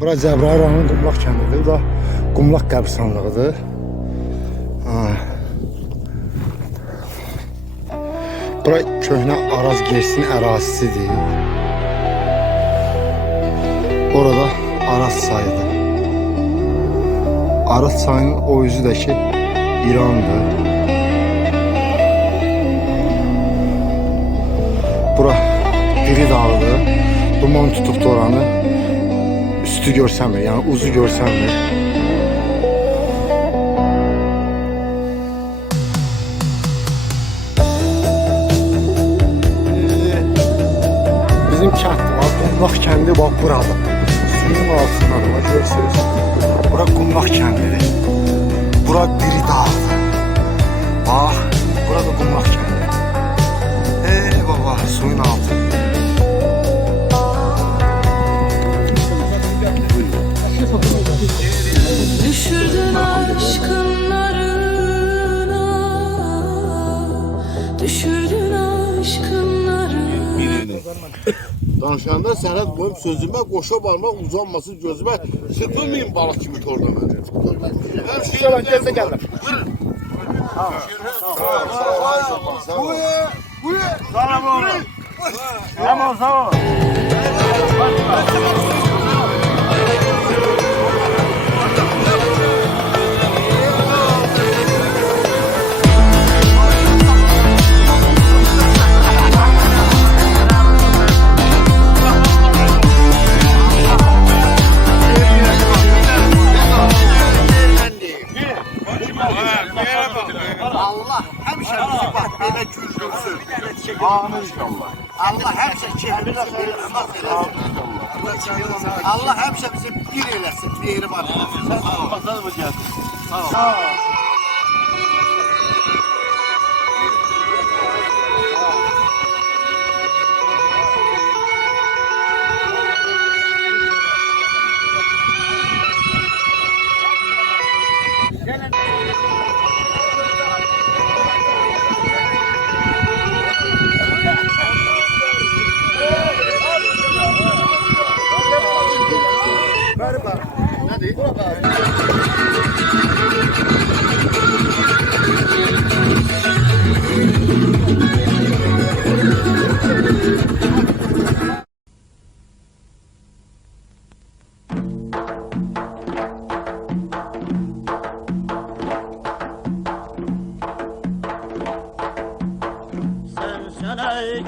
Bura Cəbrayıl rayonunun Qumlaq kəndidir. Bu da Qumlaq qəbirstanlığıdır. Bura köhnə Araz Gersin ərazisidir. Orada Araz çayıdır. Araz çayının o yüzü də ki İrandır. Bura Piri dağıdır. Duman tutubdu oranı. Üstü görsənmir, yəni uzu görsənmir. Bizim kənd var, Qumlaq kəndi bax burada. Suyun altındadır, bax görürsünüz. Bura Qumlaq kəndidir. Bura Biri dağıdır. Bax, burada Qumlaq kəndi. Baba, suyun altı. Düşürdün aşkın narına, düşürdün aşkın narına. Danışanda sənət qoyub sözümə, qoşa barmaq uzanmasın gözümə, sıxılmayın balıq kimi torlama. Hər şey yalan gəlsə gəlirəm. Buyur. Salam oğlum. Salam sağ ol. Allah həmişə bizi bax belə güldürsün. Amin inşallah. Allah həmişə keyfimizi xeyirxax eləsin. Allah həmişə bizi bir eləsin, mehriban eləsin. Sağ ol.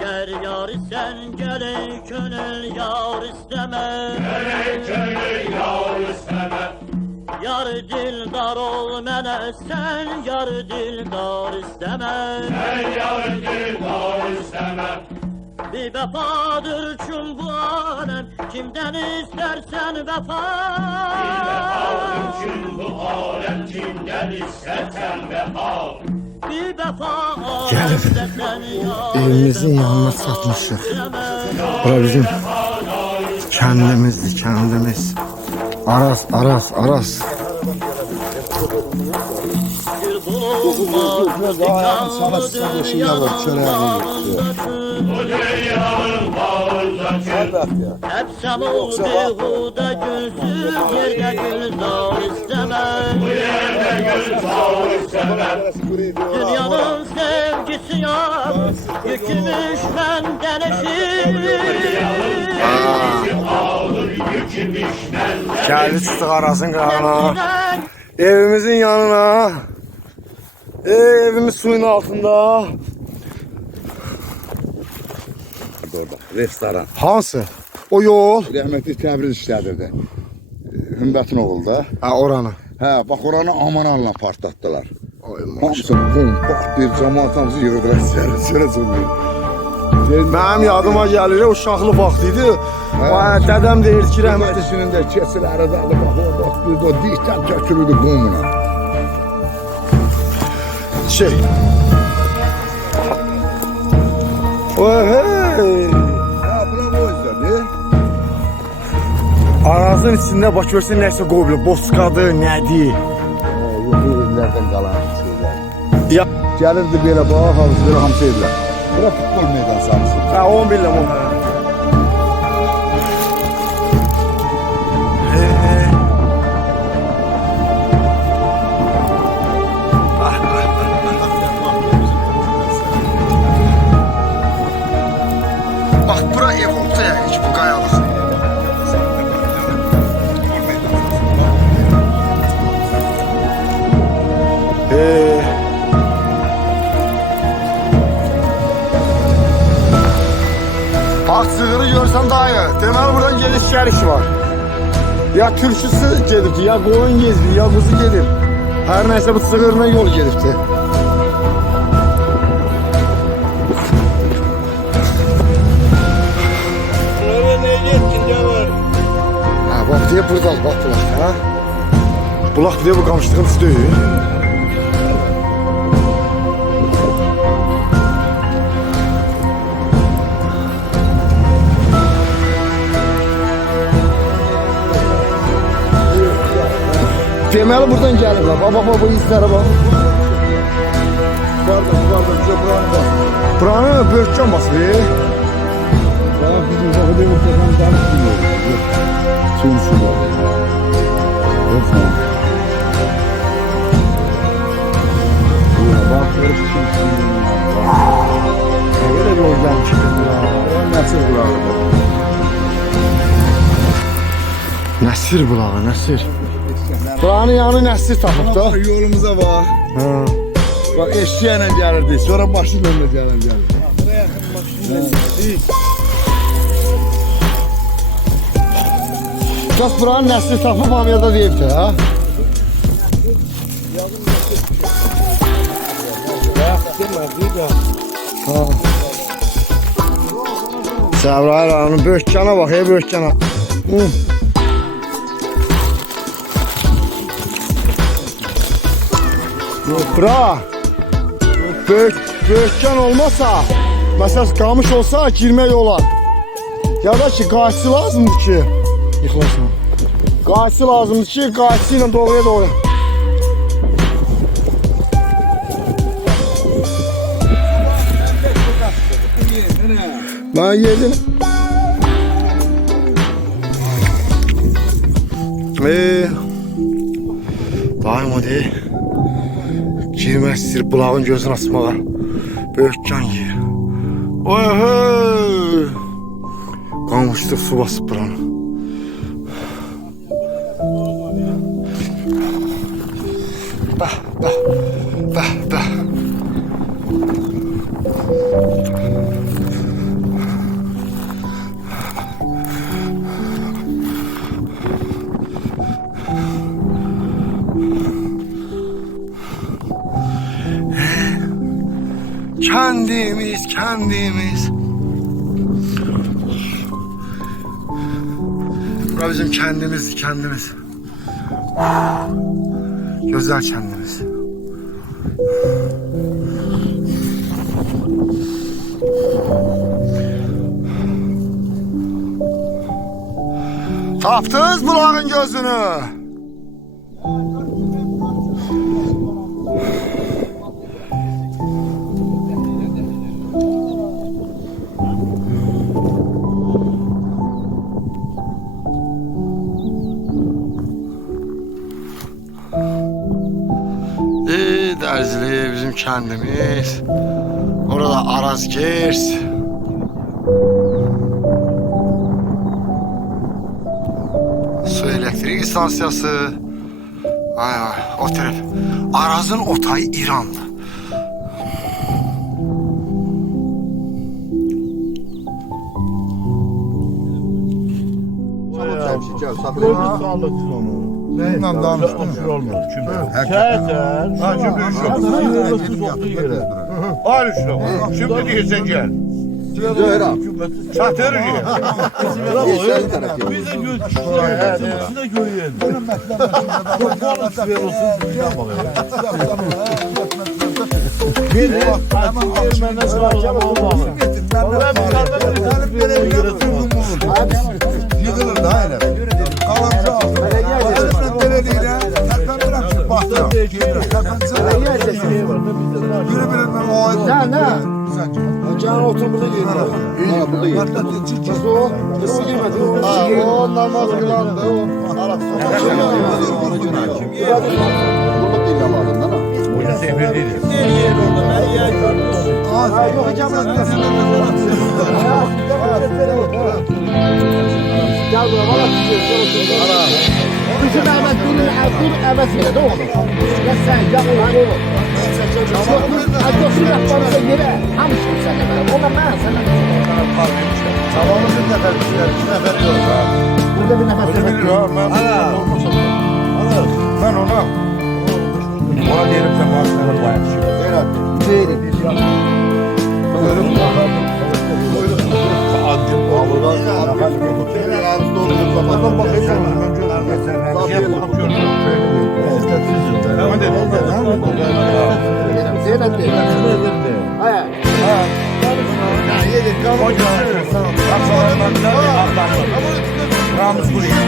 Gel yar sen gel könül yar isteme. Gel könül yar isteme. Yar dildar ol mene sen yar dildar isteme. Sen yar dildar isteme. Bir vefadır çün bu alem kimden istersen vefa. Bir vefadır çün bu alem kimden istersen vefa. Gəlib evimizin yanına çatmışıq. Bura bizim kəndimizdir, kəndimiz. Araz. Bu dünyanın bağında hepsem ol behuda gülsün yerde gülzar istemem. bu yerde gül sağ istemem. Dünyanın sevgisi yok yükümüş benden eşit. Ağır yükümüş benden. Gəldi çıxdıq Arazın qırağına. Evimizin yanına. Evimiz suyun altında. Orada, restoran. Hansı? O yol. Rəhmətli Təbriz işlədirdi. Hümbətin oğlu da. Ha, oranı. Hə, bax oranı amanalla partlatdılar. Ay Hamısını qum, bir cəmaat hamısı yığdılar içəri çıxmıyor. Mənim yadıma gəlir, o uşaqlı vaxt idi. Dədəm deyirdi ki, rəhmətli. İkisinin də keçiləri də bax bir də dişdən tökülürdü qumuna. Oy hey. Hə, bura o yüzden. Arazın içində bax görsən nəsə qoyulub, boskadır, nədir? Bu illərdən qalan şeylər. Ya Gəlirdi belə bax, hamısı belə hamısı evlər. Bura futbol meydanı hamısı. ha 10 bilirəm onu. görürsən dayı, deməli buradan gediş gəliş var. Ya türküsü gedibdi, ya qoyun gezdi, ya quzu gedib. Hər nəysə bu sığırına yol gedibdi. Ha, bak diye buradan, bak bulak ha. Bulak diye bu qamışlığın üstü. Deməli buradan gəliblər. Baba bu izlərə bax. Pardon, buranı bak. Buranı bölükcan basır. Bana bizim bakıda mutlaka tanış biliyoruz. Suyun suyu. Yok mu? Bak, orası suyun suyu. Öyle bir yol gelmiş. Nasıl buralı? Nəsir bulağı, Nəsir. Buranın yanı Nəsir tapıb da. Yolumuza bak. Ha. Bak eşeğine gelirdi. Sonra maşınla gelirdi. Bəs buranın Nəsir tapıb hamiyada deyibdi ha. Ha. Səbrayır anın böhkana bak, böhkana. Bura. Böhkan olmasa, mesela qamış olsa girmək olar. Ya da ki qayçı lazımdır ki, yıxılasın. Qayçı lazımdır ki, qayçı ilə doğruya doğru. Ben yedim. Daim o deyil. Girmək istəyir bulağın gözünü açmağa. Böyükcan yer. Oy! Qamışlıq su basıb buranı. Bəh, bəh, bəh, bəh. Kendimiz. Bura bizim kendimiz. Güzel kendimiz. Tapdınız bulağın gözünü. Derzili bizim kendimiz. Orada Arazgers. Su elektrik istasyası. Ay o taraf. Arazın otayı İran'da. Bununla danıştım. Sen. Ha şimdi Al şunu. Şimdi diyeceksin gel. Çatır ya. Biz de görüyoruz. Yıkılır da öyle. Kalamcı aldım. Belediyle terpen bırakıp baktım. Yürü ben o ay. Ne? Can otur burada yiyin. Ha burada yiyin. Nasıl o? Nasıl giymedi? Ha o namaz kılandı o. Burada değil yamadın lan. Oyun seferdeydi. Gel buraya bana tutuyoruz. Bütün Mehmet Gül'ün bir əvəz elə də onu. Ya sən, ya o. Yoxsul yaxlarsa yerə hamısını sənə verəm. Ona mən sənə Tamamı bir nəfər, iki nəfər yox ha. burada bir nəfər Özü bilir ha, mən ona deyirəm sən maaşlara bayaq düşür. verir. Zeynep değil. Hayır. Ramız buraya.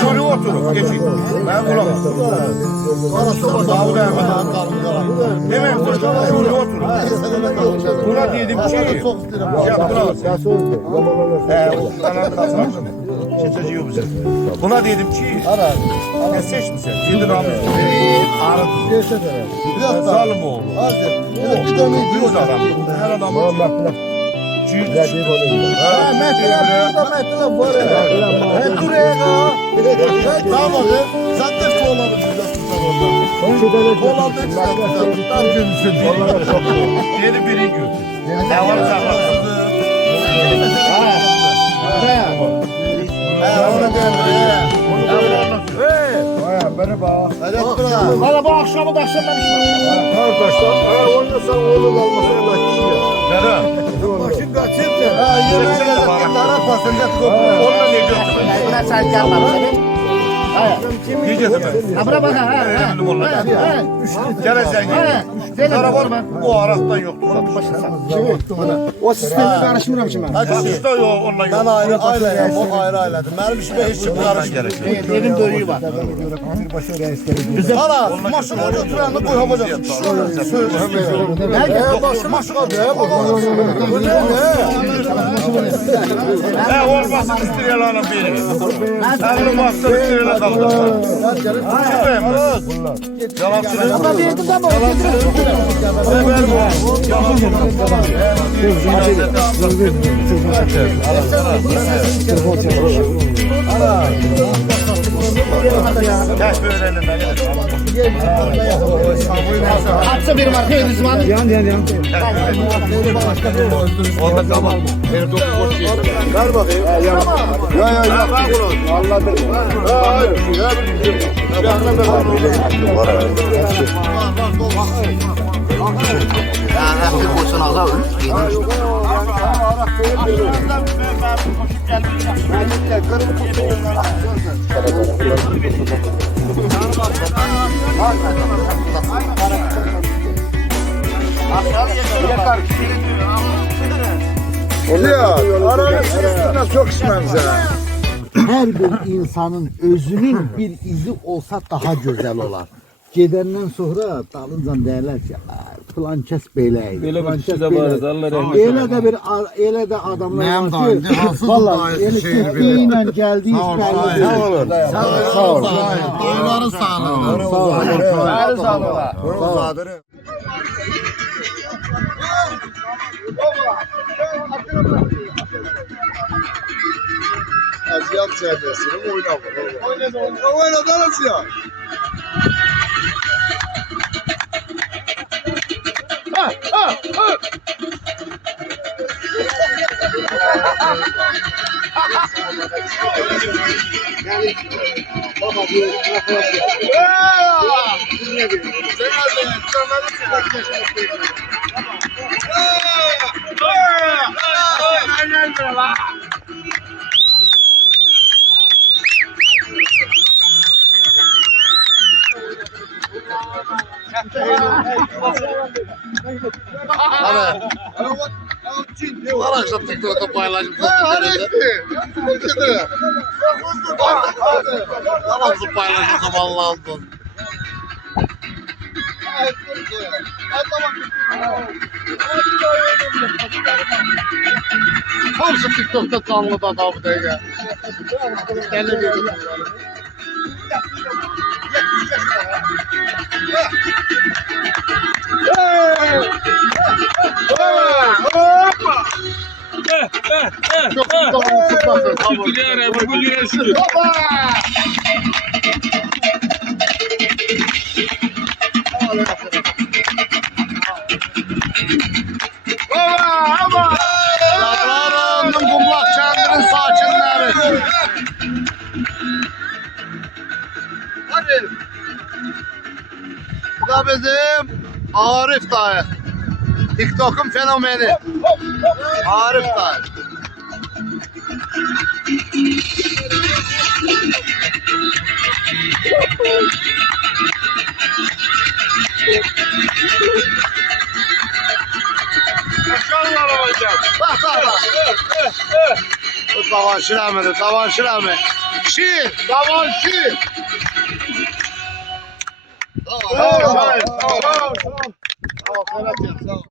Şöyle otur, geçin. Ben bulamam. Davud Ahmet. Hemen şöyle otur. Buna dedim ki, buna dedim ki, ne seçmişsin? Dedi Ramız. Aradı. Zalim oğlu. Bir adam. Her adam. Yeni biri götür. Ne var saklasın? Valla bu akşamı da akşam ben işim. Arkadaşlar, onda sen oğlum almasın. Neden? Başın kaçırdı. Yemeğe ara pasında koptu. Onunla ne götürdün? Ben sen gelmem seni. Ne götürdün? Ha buna bak ha. Elimli moluna gel. Gel sen gel. Araba bu araktan yoktu. O sistemi karışmıram şimdi ben. Hadi yok onunla yok. Ben ayrı aileyim, o ayrı ailedim. Benim işime hiç karışmıyor. Evin döyüğü var. Hala, maşına götürenle koy havacak. Maşına diye bu. Olmasın istiyorlarla biri. Sen olmazsa istiyorlar kaldı. Çıkayım ben. Yalancı. Ama verdim ama Kaç öğrenin ben atsa benim arkaya Rızvan. Onda tamam. Ver bakayım. Ya. Anladım. Hafif olsun Allah Çok ismemize. Her bir insanın özünün bir izi olsa daha güzel olar. Gedəndən sonra dalıncan deyirlər ki, filan kəs belə idi. Belə bir kişi də var idi, Allah rəhmət Elə də adamlar Mənim var ki, dayım, hansız vallahi dayısı yəni şeyini Türkiyə ilə gəldiyi bəllidir. Sağ olun. Dayıların sağlığı. Sağ olun. Aziyat çerçevesini oynama. Oynadanız ya. Var akşam TikTok'ta paylaşım sohbetlerinde. Nasıl paylaşım zamanı lazım. Hamısı TikTok'ta canlı da adamı değil ya. Deli bir. Çok tamam tutmasın. Tamam. Şükür ya Rabbi, bu dünya şükür. Zabraranın Kumlak kendinin sakinleri. Hadi. Bu da bizim Arif dayı. TikTok'un fenomeni. Arif dayı. Bak bak bak. Bu tavan şiramedi, tavan şiramedi. Şir, tavan şir. Tamam, tamam, tamam. Tamam, evet ya, sağ ol.